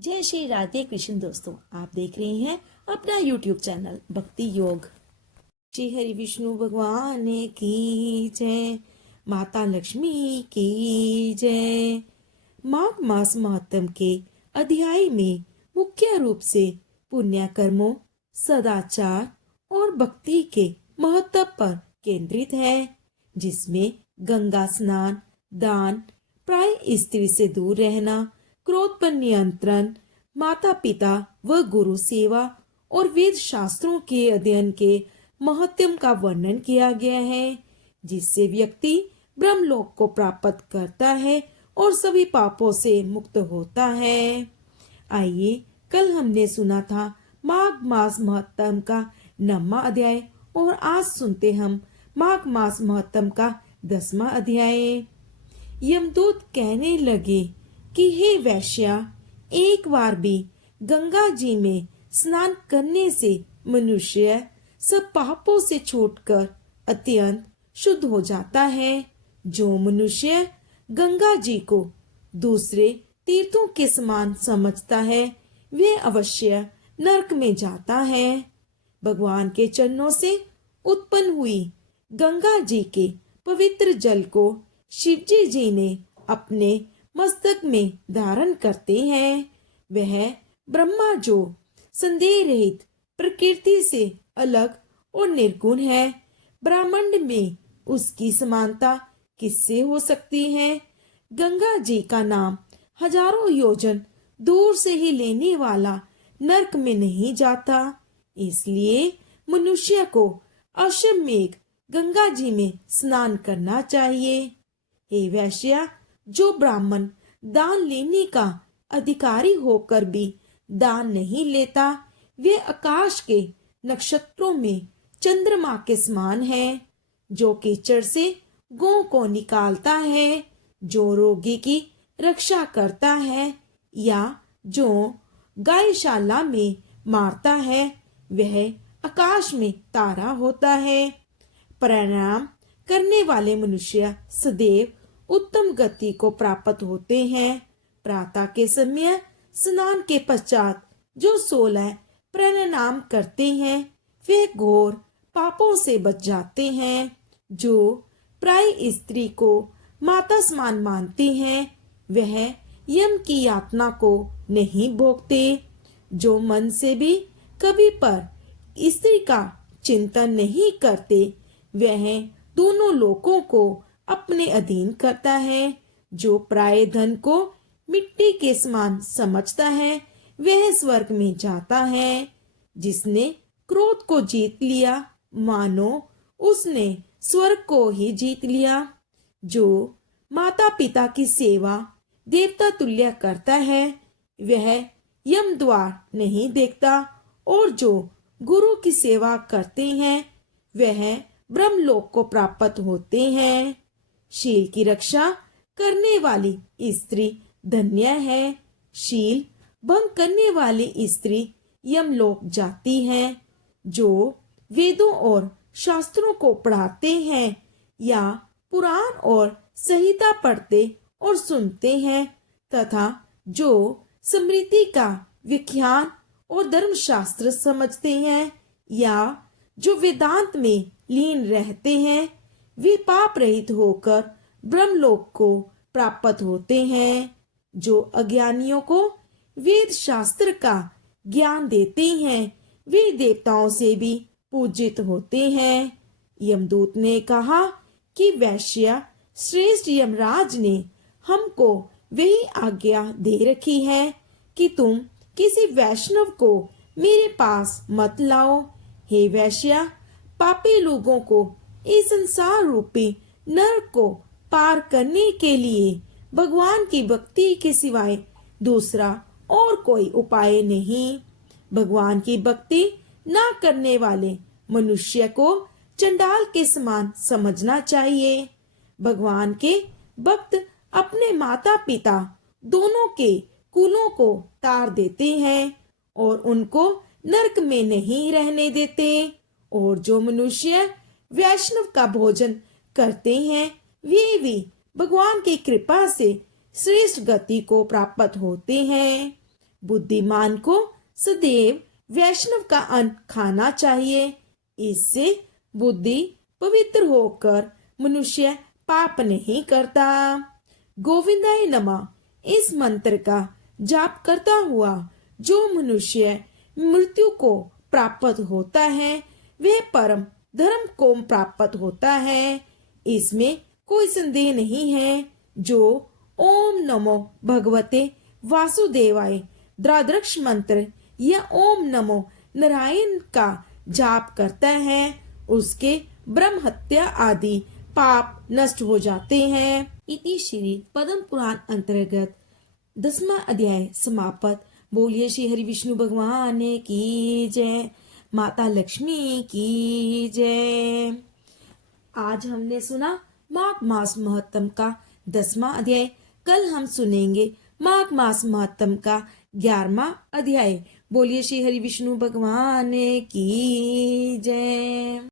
जय श्री राधे कृष्ण दोस्तों, आप देख रहे हैं अपना YouTube चैनल भक्ति योग। श्री हरि विष्णु भगवान की जय, माता लक्ष्मी की जय। माघ मास महात्म के अध्याय में मुख्य रूप से पुण्य कर्मों, सदाचार और भक्ति के महत्व पर केंद्रित है, जिसमें गंगा स्नान, दान, प्राय स्त्री से दूर रहना, क्रोध पर नियंत्रण, माता पिता व गुरु सेवा और वेद शास्त्रों के अध्ययन के महत्व का वर्णन किया गया है, जिससे व्यक्ति ब्रह्मलोक को प्राप्त करता है और सभी पापों से मुक्त होता है। आइए, कल हमने सुना था माघ मास महत्म का 9वां अध्याय और आज सुनते हम माघ मास महत्म का 10वां अध्याय। यमदूत कहने लगे कि हे वैश्या, एक बार भी गंगा जी में स्नान करने से मनुष्य सब पापों से छूटकर अत्यंत शुद्ध हो जाता है। जो मनुष्य गंगा जी को दूसरे तीर्थों के समान समझता है, वे अवश्य नरक में जाता है। भगवान के चरणों से उत्पन्न हुई गंगा जी के पवित्र जल को शिवजी जी ने अपने मस्तक में धारण करते हैं। वह ब्रह्मा जो संदेह रहित प्रकृति से अलग और निर्गुण है, ब्रह्मांड में उसकी समानता किससे हो सकती है। गंगा जी का नाम हजारों योजन दूर से ही लेने वाला नरक में नहीं जाता, इसलिए मनुष्य को अश्वमेध गंगा जी में स्नान करना चाहिए। हे वैश्या, जो ब्राह्मण दान लेने का अधिकारी होकर भी दान नहीं लेता, वे आकाश के नक्षत्रों में चंद्रमा के समान है। जो कीचड़ से गौ को निकालता है, जो रोगी की रक्षा करता है या जो गायशाला में मारता है, वह आकाश में तारा होता है। प्रणाम करने वाले मनुष्य सदैव उत्तम गति को प्राप्त होते हैं। प्रातः के समय स्नान के पश्चात जो 16 प्रणाम करते हैं, वे घोर पापों से बच जाते हैं। जो प्राय स्त्री को माता समान मानते हैं, वह यम की यातना को नहीं भोगते। जो मन से भी कभी पर स्त्री का चिंतन नहीं करते, वह दोनों लोकों को अपने अधीन करता है। जो प्राय धन को मिट्टी के समान समझता है, वह स्वर्ग में जाता है। जिसने क्रोध को जीत लिया, मानो उसने स्वर्ग को ही जीत लिया। जो माता पिता की सेवा देवता तुल्य करता है, वह यम द्वार नहीं देखता, और जो गुरु की सेवा करते हैं, वह ब्रह्मलोक को प्राप्त होते हैं। शील की रक्षा करने वाली स्त्री धन्य है। शील भंग करने वाली स्त्री यमलोक जाती है। जो वेदों और शास्त्रों को पढ़ाते हैं या पुराण और संहिता पढ़ते और सुनते हैं, तथा जो स्मृति का व्याख्यान और धर्मशास्त्र समझते हैं या जो वेदांत में लीन रहते हैं, वे पाप रहित होकर ब्रह्मलोक को प्राप्त होते हैं। जो अज्ञानियों को वेद शास्त्र का ज्ञान देते हैं, वे देवताओं से भी पूजित होते हैं। यमदूत ने कहा कि वैश्य श्रेष्ठ यमराज ने हमको वही आज्ञा दे रखी है कि तुम किसी वैष्णव को मेरे पास मत लाओ। हे वैश्य, पापी लोगों को इस संसार रूपी नरक को पार करने के लिए भगवान की भक्ति के सिवाय दूसरा और कोई उपाय नहीं। भगवान की भक्ति न करने वाले मनुष्य को चंडाल के समान समझना चाहिए। भगवान के भक्त अपने माता पिता दोनों के कुलों को तार देते हैं और उनको नरक में नहीं रहने देते। और जो मनुष्य वैष्णव का भोजन करते हैं, वे भी भगवान की कृपा से श्रेष्ठ गति को प्राप्त होते हैं। बुद्धिमान को सदैव वैष्णव का अन्न खाना चाहिए। इससे बुद्धि पवित्र होकर मनुष्य पाप नहीं करता। गोविंदाय नमः इस मंत्र का जाप करता हुआ जो मनुष्य मृत्यु को प्राप्त होता है वह परम धर्म को प्राप्त होता है। इसमें कोई संदेह नहीं है। जो ओम नमो भगवते वासुदेवाय द्वादश मंत्र या ओम नमो नारायण का जाप करता है उसके ब्रह्म हत्या आदि पाप नष्ट हो जाते हैं। इति श्री पद्म पुराण अंतर्गत 10वां अध्याय समाप्त। बोलिए श्री हरि विष्णु भगवान की जय, माता लक्ष्मी की जय। आज हमने सुना माघ मास महत्तम का 10वां अध्याय। कल हम सुनेंगे माघ मास महत्तम का 11वां अध्याय। बोलिए श्री हरि विष्णु भगवान की जय।